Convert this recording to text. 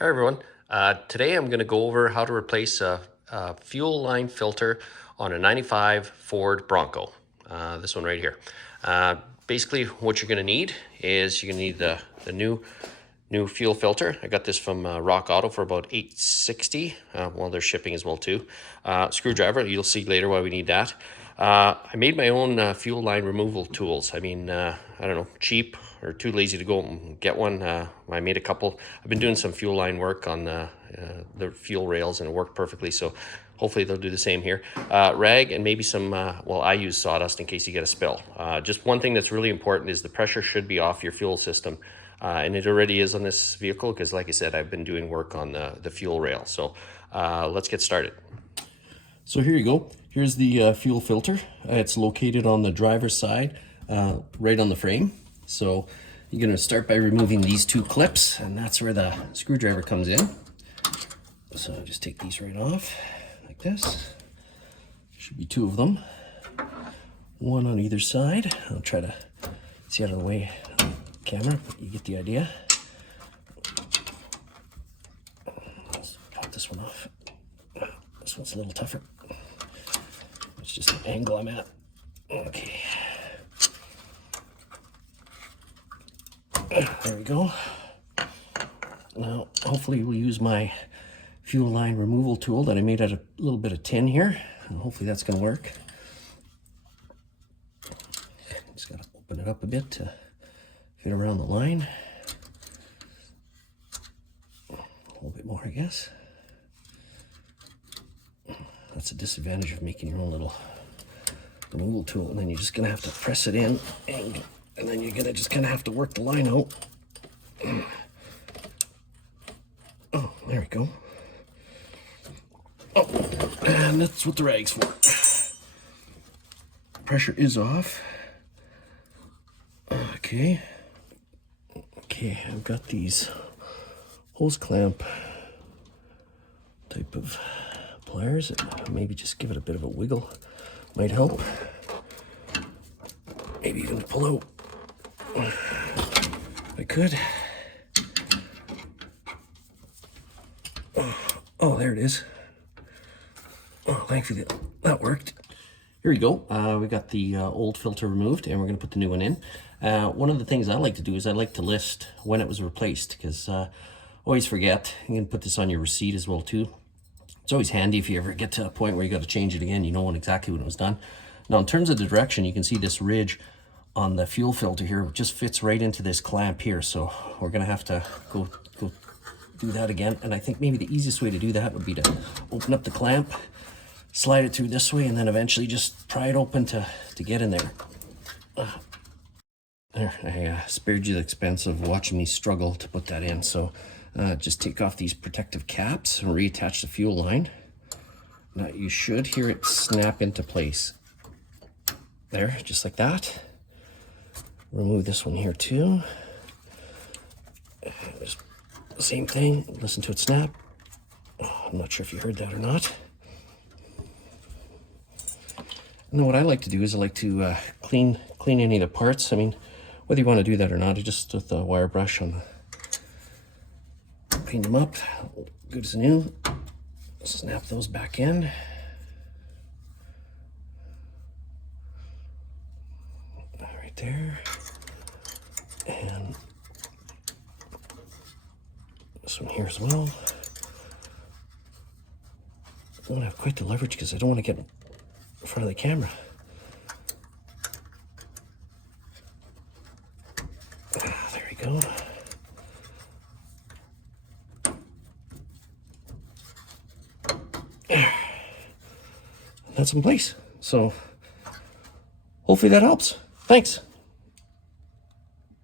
Hi everyone. Today I'm going to go over how to replace a fuel line filter on a 95 Ford Bronco. This one right here. Basically what you're going to need is you're going to need the new fuel filter. I got this from Rock Auto for about $8.60. Well, they're shipping as well too. Screwdriver, you'll see later why we need that. I made my own fuel line removal tools. I mean, I don't know, cheap or too lazy to go and get one. I made a couple. I've been doing some fuel line work on the fuel rails and it worked perfectly. So hopefully they'll do the same here. Rag and maybe some, well, I use sawdust in case you get a spill. Just one thing that's really important is the pressure should be off your fuel system. And it already is on this vehicle because, like I said, I've been doing work on the fuel rail. So let's get started. So here you go. Here's the fuel filter. It's located on the driver's side, right on the frame. So you're going to start by removing these two clips, and that's where the screwdriver comes in. So just take these right off, like this. Should be two of them. One on either side. I'll try to see out of the way on the camera, but you get the idea. Let's pop this one off. This one's a little tougher. It's just the angle I'm at. Okay. There we go. Now, hopefully we'll use my fuel line removal tool that I made out of a little bit of tin here. And hopefully that's going to work. Just got to open it up a bit to fit around the line. A little bit more, I guess. That's a disadvantage of making your own little removal tool, and then you're just gonna have to press it in, and then you're gonna just kind of have to work the line out. Oh, there we go. Oh, and that's what the rag's for. Pressure is off. Okay. Okay, I've got these hose clamp type of pliers. Maybe just give it a bit of a wiggle might help. Maybe even pull out if I could. Oh, there it is. Oh, thankfully that worked. Here we go. We got the old filter removed, and we're going to put the new one in. One of the things I like to do is I like to list when it was replaced, because always forget. You can put this on your receipt as well too. It's always handy if you ever get to a point where you got to change it again, you know exactly when it was done. Now, in terms of the direction, you can see this ridge on the fuel filter here just fits right into this clamp here. So we're going to have to go do that again. And I think maybe the easiest way to do that would be to open up the clamp, slide it through this way, and then eventually just pry it open to get in there. There, I spared you the expense of watching me struggle to put that in. So just take off these protective caps and reattach the fuel line. Now you should hear it snap into place. There, just like that. Remove this one here too. Just same thing, listen to it snap. Oh, I'm not sure if you heard that or not. Now what I like to do is I like to clean any of the parts. I mean, whether you want to do that or not, just with the wire brush on the clean them up, good as new. Snap those back in. Right there. And this one here as well. I don't have quite the leverage because I don't want to get in front of the camera. There we go. That's in place. So hopefully that helps. Thanks.